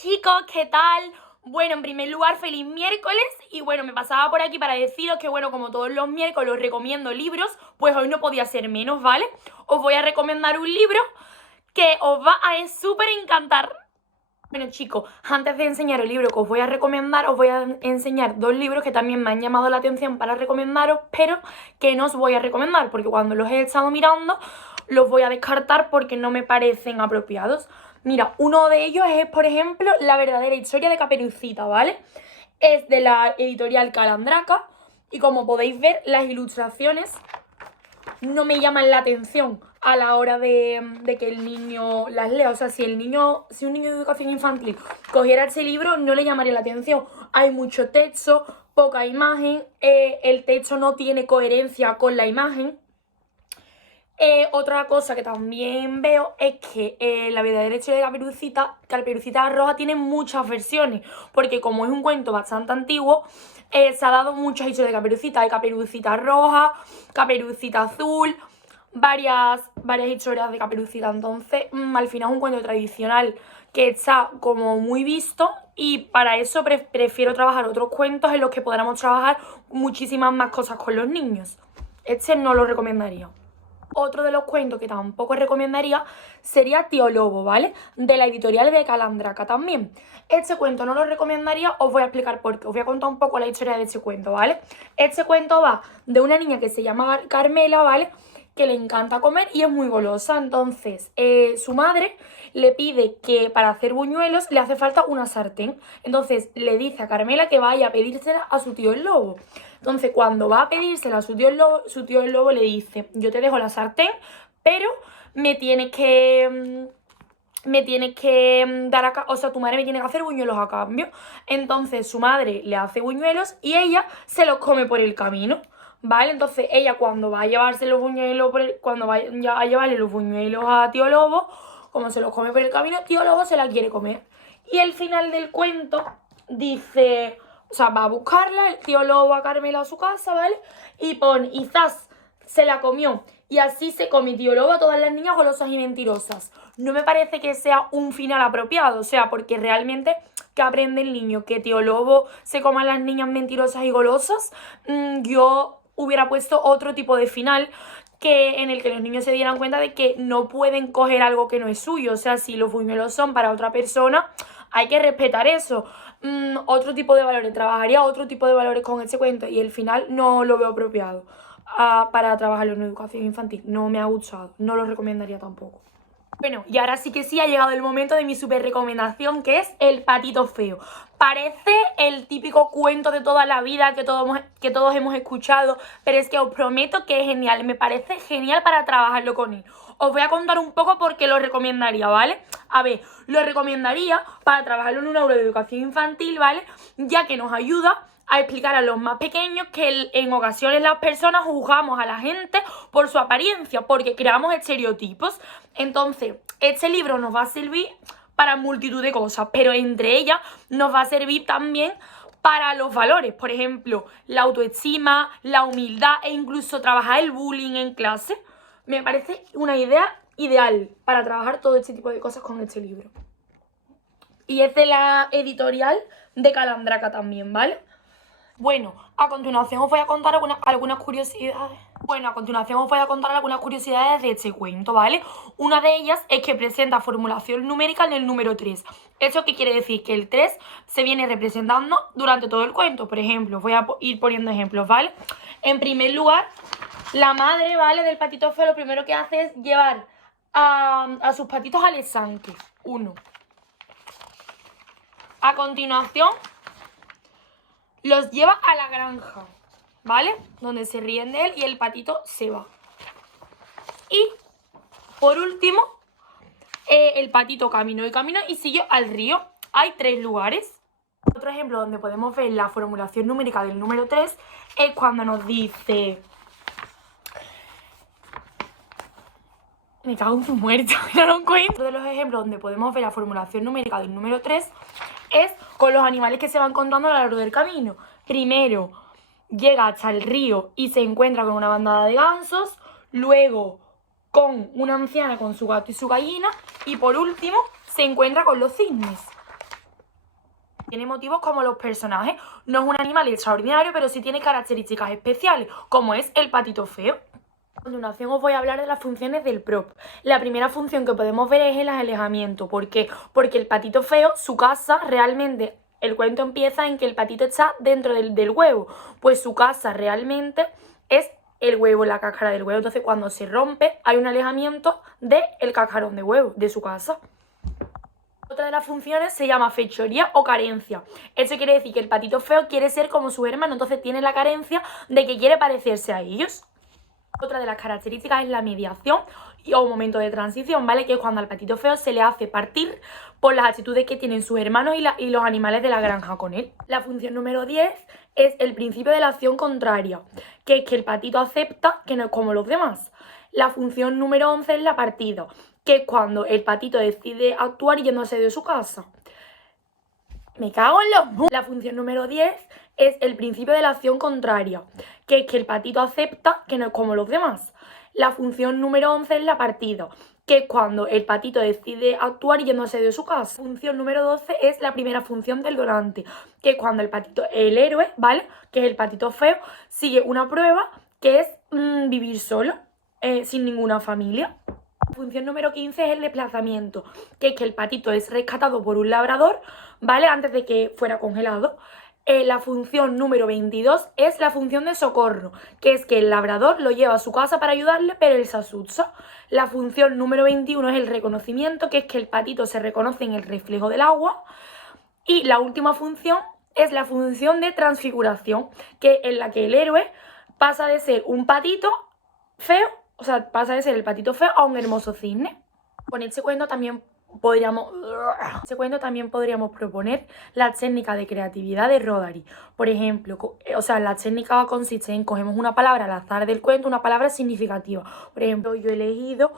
Chicos, ¿qué tal? Bueno, en primer lugar, feliz miércoles y bueno, me pasaba por aquí para deciros que bueno, como todos los miércoles os recomiendo libros, pues hoy no podía ser menos, ¿vale? Os voy a recomendar un libro que os va a súper encantar. Bueno chicos, antes de enseñar el libro que os voy a recomendar, os voy a enseñar dos libros que también me han llamado la atención para recomendaros, pero que no os voy a recomendar, porque cuando los he estado mirando, los voy a descartar porque no me parecen apropiados. Mira, uno de ellos es, por ejemplo, La verdadera historia de Caperucita, ¿vale? Es de la editorial Calandraca y como podéis ver, las ilustraciones no me llaman la atención a la hora de que el niño las lea. O sea, si un niño de educación infantil cogiera ese libro, no le llamaría la atención. Hay mucho texto, poca imagen, el texto no tiene coherencia con la imagen. Otra cosa que también veo es que La verdadera historia de Caperucita Roja tiene muchas versiones, porque como es un cuento bastante antiguo, se ha dado muchas historias de Caperucita. Hay Caperucita Roja, Caperucita Azul, varias historias de Caperucita. Entonces, al final es un cuento tradicional que está como muy visto y para eso prefiero trabajar otros cuentos en los que podamos trabajar muchísimas más cosas con los niños. Este no lo recomendaría. Otro de los cuentos que tampoco recomendaría sería Tío Lobo, ¿vale? De la editorial de Calandraca también. Este cuento no lo recomendaría, os voy a explicar por qué. Os voy a contar un poco la historia de este cuento, ¿vale? Este cuento va de una niña que se llama Carmela, ¿vale? Que le encanta comer y es muy golosa. Entonces, su madre le pide que para hacer buñuelos le hace falta una sartén. Entonces, le dice a Carmela que vaya a pedírsela a su tío el lobo. Entonces, cuando va a pedírsela a su tío el lobo le dice: yo te dejo la sartén, pero me tienes que dar o sea, tu madre me tiene que hacer buñuelos a cambio. Entonces su madre le hace buñuelos y ella se los come por el camino, ¿vale? Entonces ella cuando va a llevarse los buñuelos, cuando va a llevarle los buñuelos a Tío Lobo, como se los come por el camino, Tío Lobo se la quiere comer. Y el final del cuento dice, o sea, va a buscarla, el Tío Lobo a Carmela a su casa, ¿vale? Y pone, y zas, se la comió. Y así se come Tío Lobo a todas las niñas golosas y mentirosas. No me parece que sea un final apropiado, o sea, porque realmente, ¿qué aprende el niño? ¿Que Tío Lobo se coma a las niñas mentirosas y golosas? Yo hubiera puesto otro tipo de final en el que los niños se dieran cuenta de que no pueden coger algo que no es suyo. O sea, si los buñuelos son para otra persona, hay que respetar eso. Otro tipo de valores, trabajaría otro tipo de valores con este cuento y el final no lo veo apropiado para trabajarlo en educación infantil. No me ha gustado, no lo recomendaría tampoco. Bueno, y ahora sí que sí, ha llegado el momento de mi super recomendación, que es El patito feo. Parece el típico cuento de toda la vida que todos hemos escuchado, pero es que os prometo que es genial, me parece genial para trabajarlo con él. Os voy a contar un poco por qué lo recomendaría, ¿vale? A ver, lo recomendaría para trabajarlo en un aula de educación infantil, ¿vale? Ya que nos ayuda a explicar a los más pequeños que en ocasiones las personas juzgamos a la gente por su apariencia, porque creamos estereotipos. Entonces, este libro nos va a servir para multitud de cosas, pero entre ellas nos va a servir también para los valores, por ejemplo, la autoestima, la humildad e incluso trabajar el bullying en clase. Me parece una idea ideal para trabajar todo este tipo de cosas con este libro. Y es de la editorial de Calandraca también, ¿vale? Bueno, a continuación os voy a contar algunas curiosidades. De este cuento, ¿vale? Una de ellas es que presenta formulación numérica en el número 3. ¿Eso qué quiere decir? Que el 3 se viene representando durante todo el cuento. Por ejemplo, voy a ir poniendo ejemplos, ¿vale? En primer lugar, la madre, ¿vale? Del patito feo lo primero que hace es llevar a sus patitos al estanque. 1. A continuación, los lleva a la granja, ¿vale? Donde se ríen de él y el patito se va. Y, por último, el patito caminó y siguió al río. Hay 3 lugares. Otro ejemplo donde podemos ver la formulación numérica del número 3 es cuando nos dice... Me cago en su muerto, no lo encuentro. Otro de los ejemplos donde podemos ver la formulación numérica del número 3 es con los animales que se va encontrando a lo largo del camino. Primero llega hasta el río y se encuentra con una bandada de gansos, luego con una anciana con su gato y su gallina y por último se encuentra con los cisnes. Tiene motivos como los personajes. No es un animal extraordinario, pero sí tiene características especiales, como es el patito feo. A continuación os voy a hablar de las funciones del prop. La primera función que podemos ver es el alejamiento. ¿Por qué? Porque el patito feo, su casa realmente... El cuento empieza en que el patito está dentro del huevo. Pues su casa realmente es el huevo, la cáscara del huevo. Entonces cuando se rompe hay un alejamiento del cascarón de huevo, de su casa. Otra de las funciones se llama fechoría o carencia. Esto quiere decir que el patito feo quiere ser como su hermano, entonces tiene la carencia de que quiere parecerse a ellos. Otra de las características es la mediación o momento de transición, ¿vale? Que es cuando al patito feo se le hace partir por las actitudes que tienen sus hermanos y los animales de la granja con él. La función número 10 es el principio de la acción contraria, que es que el patito acepta que no es como los demás. La función número 11 es la partida, que es cuando el patito decide actuar yéndose de su casa. Me cago en los... La función número 10 es el principio de la acción contraria, que es que el patito acepta que no es como los demás. La función número 11 es la partida, que es cuando el patito decide actuar yéndose de su casa. La función número 12 es la primera función del donante, que es cuando el patito, el héroe, ¿vale? Que es el patito feo, sigue una prueba que es vivir solo, sin ninguna familia. La función número 15 es el desplazamiento, que es que el patito es rescatado por un labrador, ¿vale? Antes de que fuera congelado. La función número 22 es la función de socorro, que es que el labrador lo lleva a su casa para ayudarle, pero él se asusta. La función número 21 es el reconocimiento, que es que el patito se reconoce en el reflejo del agua. Y la última función es la función de transfiguración, que en la que el héroe pasa de ser un patito feo, o sea, pasa de ser el patito feo a un hermoso cisne. Con este cuento también podríamos proponer la técnica de creatividad de Rodari. Por ejemplo, la técnica consiste en cogemos una palabra al azar del cuento, una palabra significativa. Por ejemplo, yo he elegido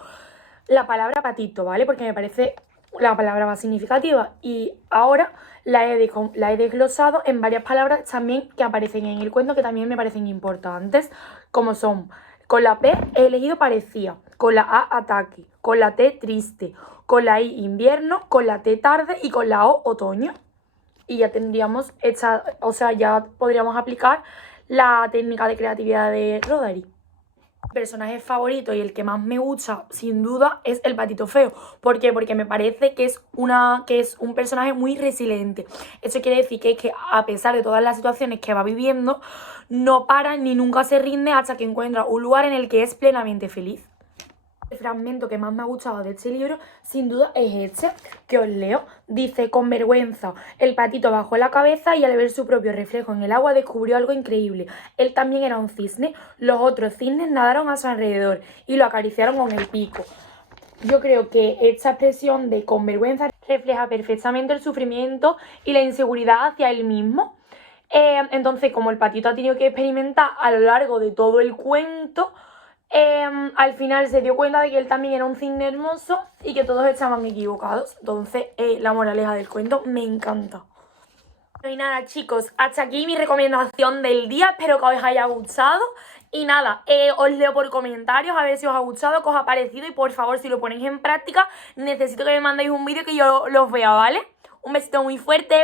la palabra patito, ¿vale? Porque me parece la palabra más significativa y ahora la he desglosado en varias palabras también que aparecen en el cuento que también me parecen importantes, como son: con la P he elegido parecía, con la A ataque, con la T triste, con la I invierno, con la T tarde y con la O otoño. Y ya tendríamos ya podríamos aplicar la técnica de creatividad de Rodari. Mi personaje favorito y el que más me gusta, sin duda, es el patito feo. ¿Por qué? Porque me parece que es un personaje muy resiliente. Eso quiere decir que a pesar de todas las situaciones que va viviendo, no para ni nunca se rinde hasta que encuentra un lugar en el que es plenamente feliz. El fragmento que más me ha gustado de este libro, sin duda, es este, que os leo. Dice: con vergüenza, el patito bajó la cabeza y al ver su propio reflejo en el agua descubrió algo increíble. Él también era un cisne. Los otros cisnes nadaron a su alrededor y lo acariciaron con el pico. Yo creo que esta expresión de con vergüenza refleja perfectamente el sufrimiento y la inseguridad hacia él mismo. Entonces, como el patito ha tenido que experimentar a lo largo de todo el cuento, al final se dio cuenta de que él también era un cisne hermoso y que todos estaban equivocados. Entonces, la moraleja del cuento me encanta. Y nada, chicos, hasta aquí mi recomendación del día. Espero que os haya gustado. Y nada, os leo por comentarios a ver si os ha gustado, que os ha parecido. Y por favor, si lo ponéis en práctica, necesito que me mandéis un vídeo que yo los vea, ¿vale? Un besito muy fuerte.